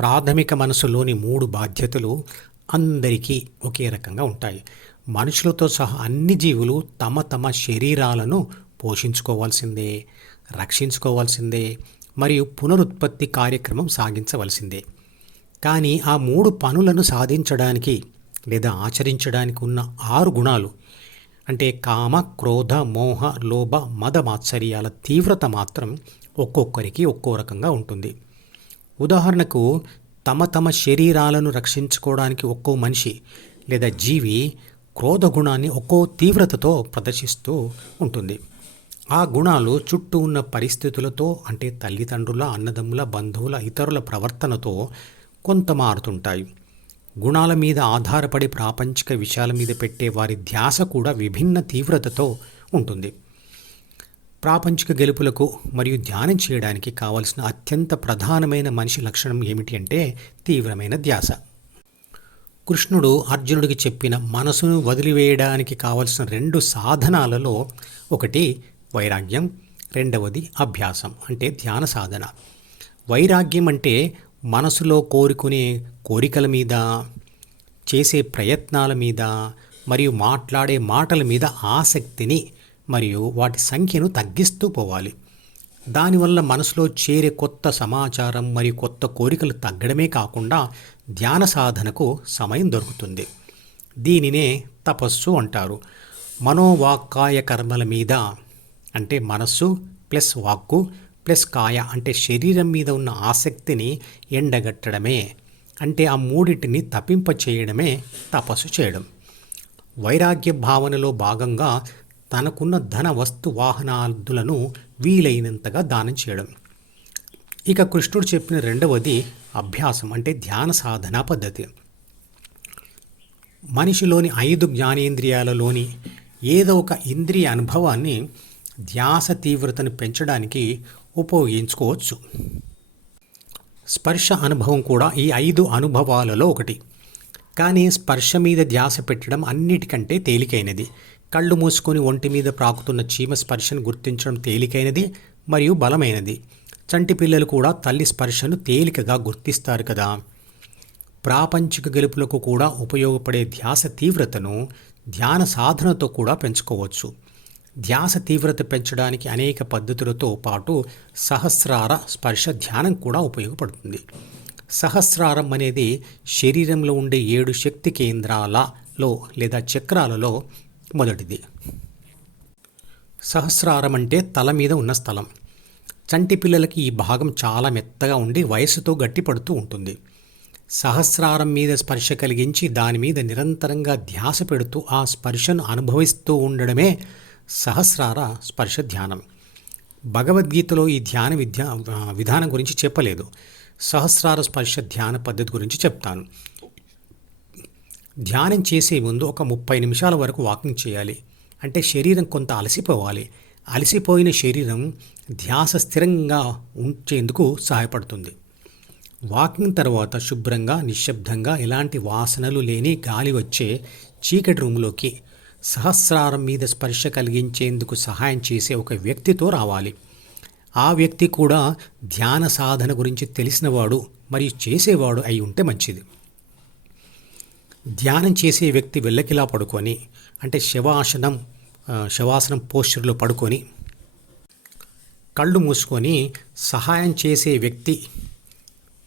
ప్రాథమిక మనసులోని మూడు బాధ్యతలు అందరికీ ఒకే రకంగా ఉంటాయి. మనుషులతో సహా అన్ని జీవులు తమ తమ శరీరాలను పోషించుకోవాల్సిందే రక్షించుకోవాల్సిందే మరియు పునరుత్పత్తి కార్యక్రమం సాగించవలసిందే. కానీ ఆ మూడు పనులను సాధించడానికి లేదా ఆచరించడానికి ఉన్న ఆరు గుణాలు అంటే కామ క్రోధ మోహ లోభ మద మాత్సర్యాల తీవ్రత మాత్రం ఒక్కొక్కరికి ఒక్కో రకంగా ఉంటుంది. ఉదాహరణకు తమ తమ శరీరాలను రక్షించుకోవడానికి ఒక్కో మనిషి లేదా జీవి క్రోధ గుణాన్ని ఒక్కో తీవ్రతతో ప్రదర్శిస్తూ ఉంటుంది. ఆ గుణాలు చుట్టూ ఉన్న పరిస్థితులతో అంటే తల్లిదండ్రుల అన్నదమ్ముల బంధువుల ఇతరుల ప్రవర్తనతో కొంత మారుతుంటాయి. గుణాల మీద ఆధారపడి ప్రాపంచిక విషయాల మీద పెట్టే వారి ధ్యాస కూడా విభిన్న తీవ్రతతో ఉంటుంది. ప్రాపంచిక గెలుపులకు మరియు ధ్యానం చేయడానికి కావలసిన అత్యంత ప్రధానమైన మనిషి లక్షణం ఏమిటి అంటే తీవ్రమైన ధ్యాస. కృష్ణుడు అర్జునుడికి చెప్పిన మనసును వదిలివేయడానికి కావలసిన రెండు సాధనాలలో ఒకటి వైరాగ్యం రెండవది అభ్యాసం అంటే ధ్యాన సాధన. వైరాగ్యం అంటే మనసులో కోరుకునే కోరికల మీద చేసే ప్రయత్నాల మీద మరియు మాట్లాడే మాటల మీద ఆసక్తిని మరియు వాటి సంఖ్యను తగ్గిస్తూ పోవాలి. దానివల్ల మనసులో చేరే కొత్త సమాచారం మరియు కొత్త కోరికలు తగ్గడమే కాకుండా ధ్యాన సాధనకు సమయం దొరుకుతుంది. దీనినే తపస్సు అంటారు. మనోవాక్కాయ కర్మల మీద అంటే మనస్సు ప్లస్ వాక్కు ప్లస్ కాయ అంటే శరీరం మీద ఉన్న ఆసక్తిని ఎండగట్టడమే అంటే ఆ మూడింటిని తప్పింప చేయడమే తపస్సు చేయడం. వైరాగ్య భావనలో భాగంగా తనకున్న ధన వస్తు వాహనాదులను వీలైనంతగా దానం చేయడం. ఇక కృష్ణుడు చెప్పిన రెండవది అభ్యాసం అంటే ధ్యాన సాధన పద్ధతి. మనిషిలోని ఐదు జ్ఞానేంద్రియాలలోని ఏదో ఒక ఇంద్రియ అనుభవాన్ని ధ్యాస తీవ్రతను పెంచడానికి ఉపయోగించుకోవచ్చు. స్పర్శ అనుభవం కూడా ఈ ఐదు అనుభవాలలో ఒకటి. కానీ స్పర్శ మీద ధ్యాస పెట్టడం అన్నిటికంటే తేలికైనది. కళ్ళు మూసుకొని ఒంటి మీద ప్రాకుతున్న చీమ స్పర్శను గుర్తించడం తేలికైనది మరియు బలమైనది. చంటి పిల్లలు కూడా తల్లి స్పర్శను తేలికగా గుర్తిస్తారు కదా. ప్రాపంచిక గెలుపులకు కూడా ఉపయోగపడే ధ్యాస తీవ్రతను ధ్యాన సాధనతో కూడా పెంచుకోవచ్చు. ధ్యాస తీవ్రత పెంచడానికి అనేక పద్ధతులతో పాటు సహస్రార స్పర్శ ధ్యానం కూడా ఉపయోగపడుతుంది. సహస్రారం అనేది శరీరంలో ఉండే ఏడు శక్తి కేంద్రాలలో లేదా చక్రాలలో మొదటిది. సహస్రారం అంటే తల మీద ఉన్న స్థలం. చంటి పిల్లలకి ఈ భాగం చాలా మెత్తగా ఉండి వయసుతో గట్టిపడుతూ ఉంటుంది. సహస్రారం మీద స్పర్శ కలిగించి దాని మీద నిరంతరంగా ధ్యాస పెడుతూ ఆ స్పర్శను అనుభవిస్తూ ఉండడమే సహస్రార స్పర్శ ధ్యానం. భగవద్గీతలో ఈ ధ్యాన విద్యా విధానం గురించి చెప్పలేదు. సహస్రార స్పర్శ ధ్యాన పద్ధతి గురించి చెప్తాను. ధ్యానం చేసే ముందు ఒక ముప్పై నిమిషాల వరకు వాకింగ్ చేయాలి. అంటే శరీరం కొంత అలసిపోవాలి. అలసిపోయిన శరీరం ధ్యాస స్థిరంగా ఉంచేందుకు సహాయపడుతుంది. వాకింగ్ తర్వాత శుభ్రంగా నిశ్శబ్దంగా ఎలాంటి వాసనలు లేని గాలి వచ్చే చీకటి రూములోకి సహస్రారం మీద స్పర్శ కలిగించేందుకు సహాయం చేసే ఒక వ్యక్తితో రావాలి. ఆ వ్యక్తి కూడా ధ్యాన సాధన గురించి తెలిసినవాడు మరియు చేసేవాడు అయి ఉంటే మంచిది. ధ్యానం చేసే వ్యక్తి వెళ్ళకిలా పడుకొని అంటే శవాసనం శవాసనం పోస్చర్లో పడుకొని కళ్ళు మూసుకొని సహాయం చేసే వ్యక్తి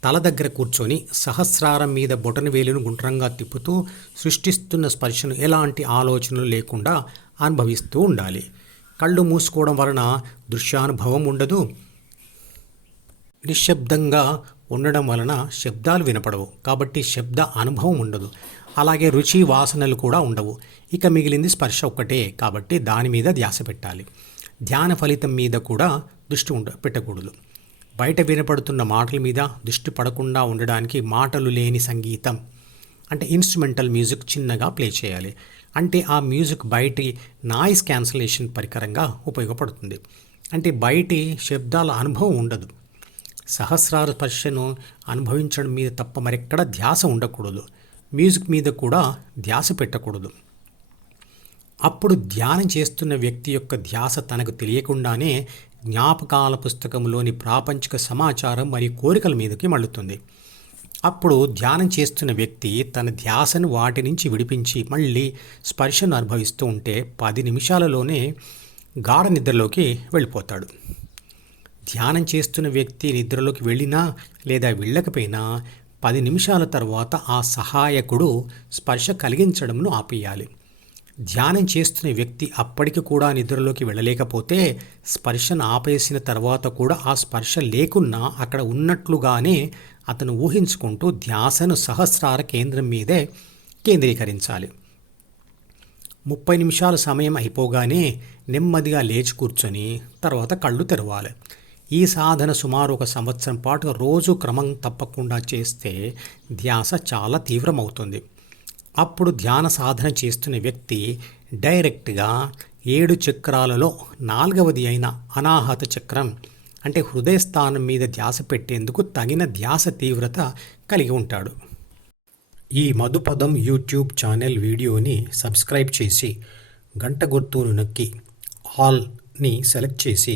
తల దగ్గర కూర్చొని సహస్రారం మీద బొటన వేలును గుండ్రంగా తిప్పుతూ సృష్టిస్తున్న స్పర్శను ఎలాంటి ఆలోచనలు లేకుండా అనుభవిస్తూ ఉండాలి. కళ్ళు మూసుకోవడం వలన దృశ్యానుభవం ఉండదు. నిశ్శబ్దంగా ఉండడం వలన శబ్దాలు వినపడవు. కాబట్టి శబ్ద అనుభవం ఉండదు. అలాగే రుచి వాసనలు కూడా ఉండవు. ఇక మిగిలింది స్పర్శ ఒక్కటే కాబట్టి దాని మీద ధ్యాస పెట్టాలి. ధ్యాన ఫలితం మీద కూడా దృష్టి ఉండ పెట్టకూడదు. బయట వినపడుతున్న మాటల మీద దృష్టి పడకుండా ఉండడానికి మాటలు లేని సంగీతం అంటే ఇన్స్ట్రుమెంటల్ మ్యూజిక్ చిన్నగా ప్లే చేయాలి. అంటే ఆ మ్యూజిక్ బయటి నాయిస్ క్యాన్సలేషన్ పరికరంగా ఉపయోగపడుతుంది. అంటే బయటి శబ్దాల అనుభవం ఉండదు. సహస్రార స్పర్శను అనుభవించడం మీద తప్ప మరెక్కడ ధ్యాస ఉండకూడదు. మ్యూజిక్ మీద కూడా ధ్యాస పెట్టకూడదు. అప్పుడు ధ్యానం చేస్తున్న వ్యక్తి యొక్క ధ్యాస తనకు తెలియకుండానే జ్ఞాపకాల పుస్తకంలోని ప్రాపంచిక సమాచారం మరియు కోరికల మీదకి మళ్ళుతుంది. అప్పుడు ధ్యానం చేస్తున్న వ్యక్తి తన ధ్యాసను వాటి నుంచి విడిపించి మళ్ళీ స్పర్శను అనుభవిస్తూ ఉంటే పది నిమిషాలలోనే గాఢ నిద్రలోకి వెళ్ళిపోతాడు. ధ్యానం చేస్తున్న వ్యక్తి నిద్రలోకి వెళ్ళినా లేదా వెళ్ళకపోయినా పది నిమిషాల తర్వాత ఆ సహాయకుడు స్పర్శ కలిగించడంను ఆపేయాలి ధ్యానం చేస్తున్న వ్యక్తి అప్పటికి కూడా నిద్రలోకి వెళ్ళలేకపోతే స్పర్శను ఆపేసిన తర్వాత కూడా ఆ స్పర్శ లేకున్నా అక్కడ ఉన్నట్లుగానే అతను ఊహించుకుంటూ ధ్యాసను సహస్రార కేంద్రం మీదే కేంద్రీకరించాలి. ముప్పై నిమిషాల సమయం అయిపోగానే నెమ్మదిగా లేచి కూర్చొని తర్వాత కళ్ళు తెరవాలి. ఈ సాధన సుమారు ఒక సంవత్సరం పాటు రోజు క్రమం తప్పకుండా చేస్తే ధ్యాస చాలా తీవ్రమవుతుంది. అప్పుడు ధ్యాన సాధన చేస్తున్న వ్యక్తి డైరెక్ట్గా ఏడు చక్రాలలో నాలుగవది అయిన అనాహత చక్రం అంటే హృదయ స్థానం మీద ధ్యాస పెట్టేందుకు తగిన ధ్యాస తీవ్రత కలిగి ఉంటాడు. ఈ మధుపదం యూట్యూబ్ ఛానల్ వీడియోని సబ్స్క్రైబ్ చేసి గంట గుర్తును నొక్కి ఆల్ని సెలెక్ట్ చేసి